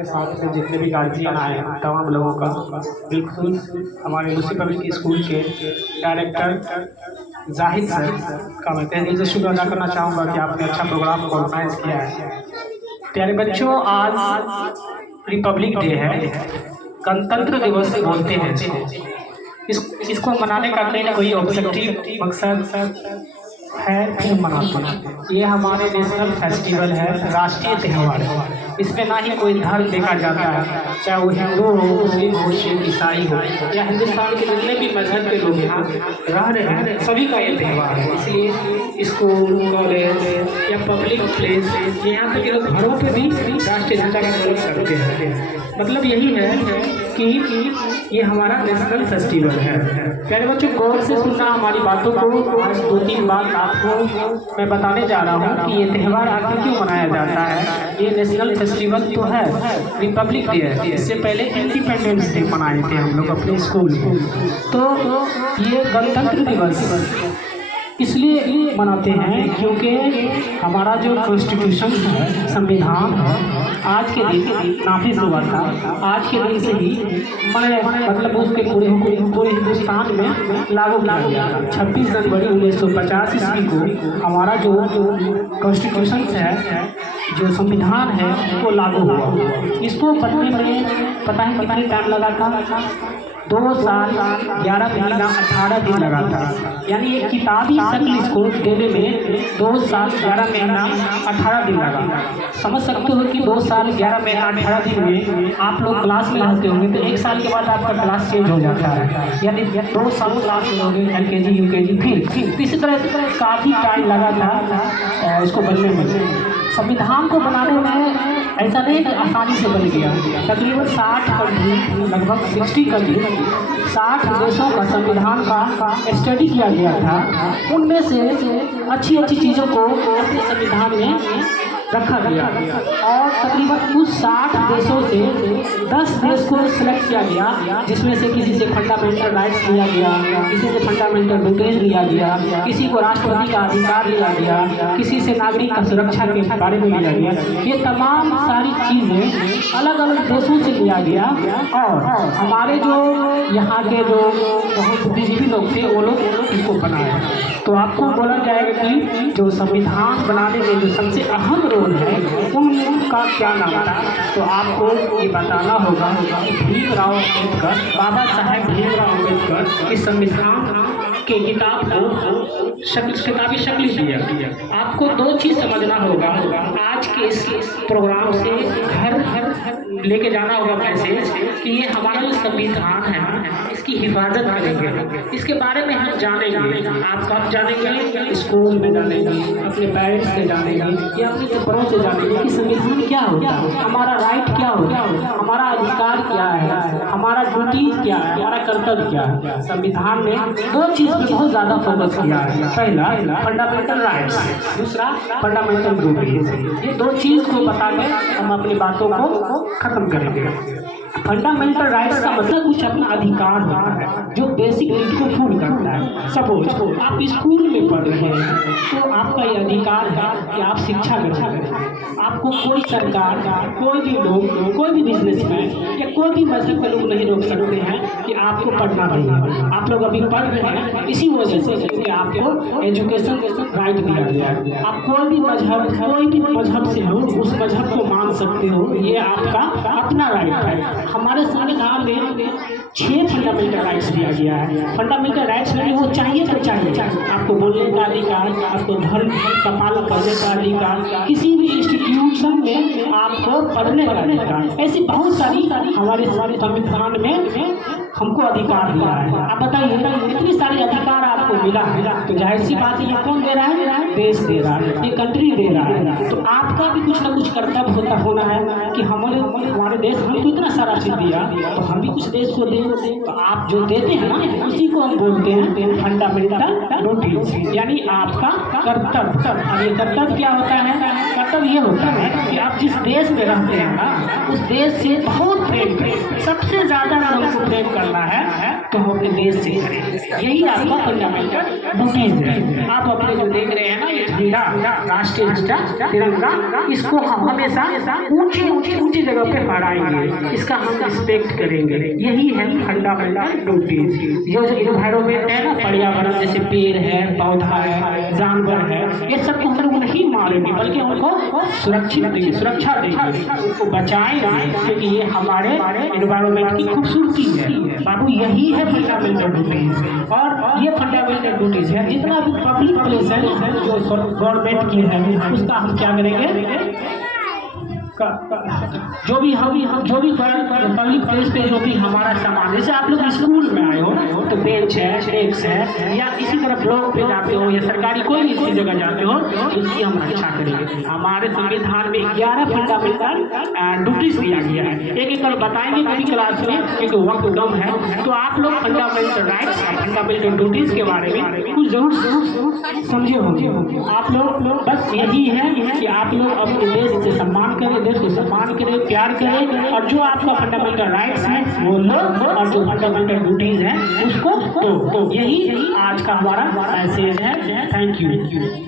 के साथ से जितने भी गार्जियन आए हैं तमाम लोगों का बिल्कुल हमारे दूसरी पब्लिक स्कूल के डायरेक्टर जाहिद सर का मैं तहे दिल से शुक्र अदा करना चाहूँगा कि आपने अच्छा प्रोग्राम ऑर्गेनाइज किया है। प्यारे बच्चों, आज रिपब्लिक डे है, गणतंत्र दिवस बोलते हैं इसको मनाने का कहीं ना कोई ऑब्जेक्टिव मकसद है, क्यों मनाते हैं। ये हमारे नेशनल फेस्टिवल है, राष्ट्रीय त्यौहार है। इसमें ना ही कोई धर्म देखा जाता है, चाहे वो हिंदू हो, मुस्लिम हो, सिख, ईसाई हो या हिंदुस्तान के जितने भी मजहब के लोग यहाँ रह रहे हैं, सभी का ये त्यौहार है। इसलिए स्कूल, कॉलेज या पब्लिक प्लेस, यहाँ तक कि लोग घरों पर भी राष्ट्रीय झंडा का प्रयोग करते हैं। मतलब यही है कि ये हमारा नेशनल फेस्टिवल है। प्यारे बच्चों, गौर से सुनना हमारी बातों को। आज 2-3 बात आपको मैं बताने जा रहा हूँ कि ये त्यौहार आखिर क्यों मनाया जाता है। ये नेशनल फेस्टिवल तो है, रिपब्लिक डे है। इससे पहले इंडिपेंडेंस डे मनाए थे हम लोग अपने स्कूल में। तो ये गणतंत्र दिवस इसलिए मनाते हैं क्योंकि हमारा जो कॉन्स्टिट्यूशन है, संविधान है, आज के दिन नाफिज हुआ था। आज के दिन से ही मतलब उसके पूरे हिंदुस्तान में लागू किया गया था। 26 जनवरी 1950 ईस्वी को हमारा जो कॉन्स्टिट्यूशन है, जो संविधान है, वो लागू हुआ। इसको बनने में पता है कितना टाइम लगा था? 2 साल 11 महीना 18 दिन लगा था। यानी एक किताबी शक्ल इसको देने में 2 साल 11 महीना 18 दिन लगा। समझ सकते हो कि 2 साल 11 महीना 18 दिन में आप लोग क्लास में रहते होंगे, तो 1 साल के बाद आपका क्लास चेंज हो जाता है। यानी 2 साल क्लास में होंगे, LKG UKG, फिर इसी तरह काफ़ी टाइम लगा था इसको बनने में। संविधान को बनाने में ऐसा नहीं कि आसानी से बन गया। तकरीबन 60 कंट्री, लगभग 60 कंट्री, 60 देशों का संविधान का स्टडी किया गया था। उनमें से अच्छी चीज़ों को अपने संविधान में रखा गया और तकरीबन उस 60 देशों से 10 देश को सिलेक्ट किया गया, जिसमें से किसी से फंडामेंटल राइट्स लिया गया, किसी से फंडामेंटल ड्यूटीज लिया गया, किसी को राष्ट्रपति का अधिकार लिया गया, किसी से नागरिक का सुरक्षा के बारे में लिया गया। ये तमाम सारी चीज़ें अलग अलग देशों से लिया गया और हमारे जो यहाँ के जो बहुत बुद्धिजीवी लोग थे, वो लोग इसको बनाए। तो आपको बोला जाएगा कि जो संविधान बनाने में जो सबसे अहम रोल है, उनका क्या नाम था। तो आपको ये बताना होगा कि भीमराव अम्बेडकर, बाबा साहेब भीमराव अम्बेडकर इस संविधान के किताब को किताबी शक्ल दिया। आपको 2 चीज़ समझना होगा। आज के इस प्रोग्राम से घर लेके जाना होगा मैसेज कि ये हमारा जो संविधान है, इसकी हिफाजत करेंगे, इसके बारे में हम जानेंगे। आप कब जानेंगे? स्कूल में जानेंगे, अपने पेरेंट्स से जानेंगे या अपने बड़ों से जानेंगे कि संविधान क्या होता है, हमारा राइट क्या होता है, हमारा अधिकार क्या है, हमारा ड्यूटीज क्या है, हमारा कर्तव्य क्या है। संविधान में 2 चीज़ पर बहुत ज़्यादा फोकस किया है। पहला फंडामेंटल राइट्स, दूसरा फंडामेंटल ड्यूटीज। ये 2 चीज़ को बताकर हम अपनी बातों को खत्म करेंगे। फंडामेंटल राइट्स का मतलब कुछ अपना अधिकार होता है जो बेसिक नीड को पूर्ण करता है। सपोज आप स्कूल में पढ़ रहे हैं, तो आपका ये अधिकार है कि आप शिक्षा ग्रहण करें। आपको कोई सरकार, कोई भी लोग, कोई भी बिजनेसमैन या कोई भी मजहब के लोग नहीं रोक सकते हैं कि आपको पढ़ना नहीं है। आप लोग अभी पढ़ रहे हैं इसी वजह से कि आपको एजुकेशन राइट दिया गया है। आप कोई भी मजहब से हो, उस मजहब को मान सकते हो, ये आपका अपना राइट है। हमारे संविधान में 6 फंडामेंटल राइट्स दिया गया है। फंडामेंटल राइट्स में वो चाहिए तो चाहिए, आपको बोलने का अधिकार, आपको धर्म का पालन करने का अधिकार, किसी भी इंस्टीट्यूशन में आपको पढ़ने का अधिकार, ऐसी बहुत सारी हमारे संविधान में हमको अधिकार दिया है। आप बताइए इतनी सारी अधिकार आपको मिला, तो जाहिर सी बात है ये कौन दे रहा है? देश दे रहा है, ये कंट्री दे रहा है। तो आपका भी कुछ ना कुछ कर्तव्य होना है कि हमारे देश हमको इतना सारा चीज दिया, तो हम भी कुछ देश को दें। तो आप जो देते हैं ना, उसी को हम बोलते हैं फंडामेंटल ड्यूटीज, यानी आपका कर्तव्य। अब ये कर्तव्य क्या होता है? कर्तव्य मतलब ये होता है कि आप जिस देश में रहते हैं ना, उस देश से बहुत प्रेम करें। सबसे ज्यादा अगर हमको प्रेम करना है तो हम अपने देश से करें। यही आपका फंडामेंटल ड्यूटीज है। आप अपने जो देख रहे हैं ना, ये झंडा, राष्ट्रीय झंडा तिरंगा, इसको हम हमेशा ऊंची ऊंची ऊंची जगह पे फहराएंगे, इसका हम रिस्पेक्ट करेंगे। यही है फंडामेंटल ड्यूटीज। जो एनवायरमेंट है ना, पर्यावरण, जैसे पेड़ है, पौधा है, जानवर है, ये सब हम लोग नहीं मारेंगे, बल्कि उनको सुरक्षित देंगे, सुरक्षा देंगे, उनको बचाएंगे, क्योंकि ये हमारे एनवायरमेंट की खूबसूरती है। बाबू यही है फंडामेंटल ड्यूटीज। और ये फंडामेंटल ड्यूटीज है। जितना भी पब्लिक प्लेस है जो गवर्नमेंट की है, उसका हम क्या करेंगे, जो भी पब्लिक प्लेस पे जो भी हमारा सामान, जैसे आप लोग स्कूल में आए हो तो बेंच है, डेस्क है, या इसी तरह ब्लॉक पे जाते हो या सरकारी कोई भी इसी जगह जाते हो, तो उसकी हम रक्षा करेंगे। हमारे संविधान में 11 फंडामेंटल ड्यूटीज दिया गया है। एक एक कर बताएंगे कभी क्लास में, क्योंकि वक्त कम है। तो आप लोग फंडामेंटल राइट्स, फंडामेंटल ड्यूटीज के बारे में कुछ जरूर समझे होंगे। आप लोग बस यही है कि आप लोग अपने देश से सम्मान करें, देश को सम्मान करें, प्यार करें, और जो आपका फंडामेंटल राइट्स है वो लो, और जो फंडामेंटल ड्यूटीज है उसको तो यही आज का हमारा मैसेज है। Thank you.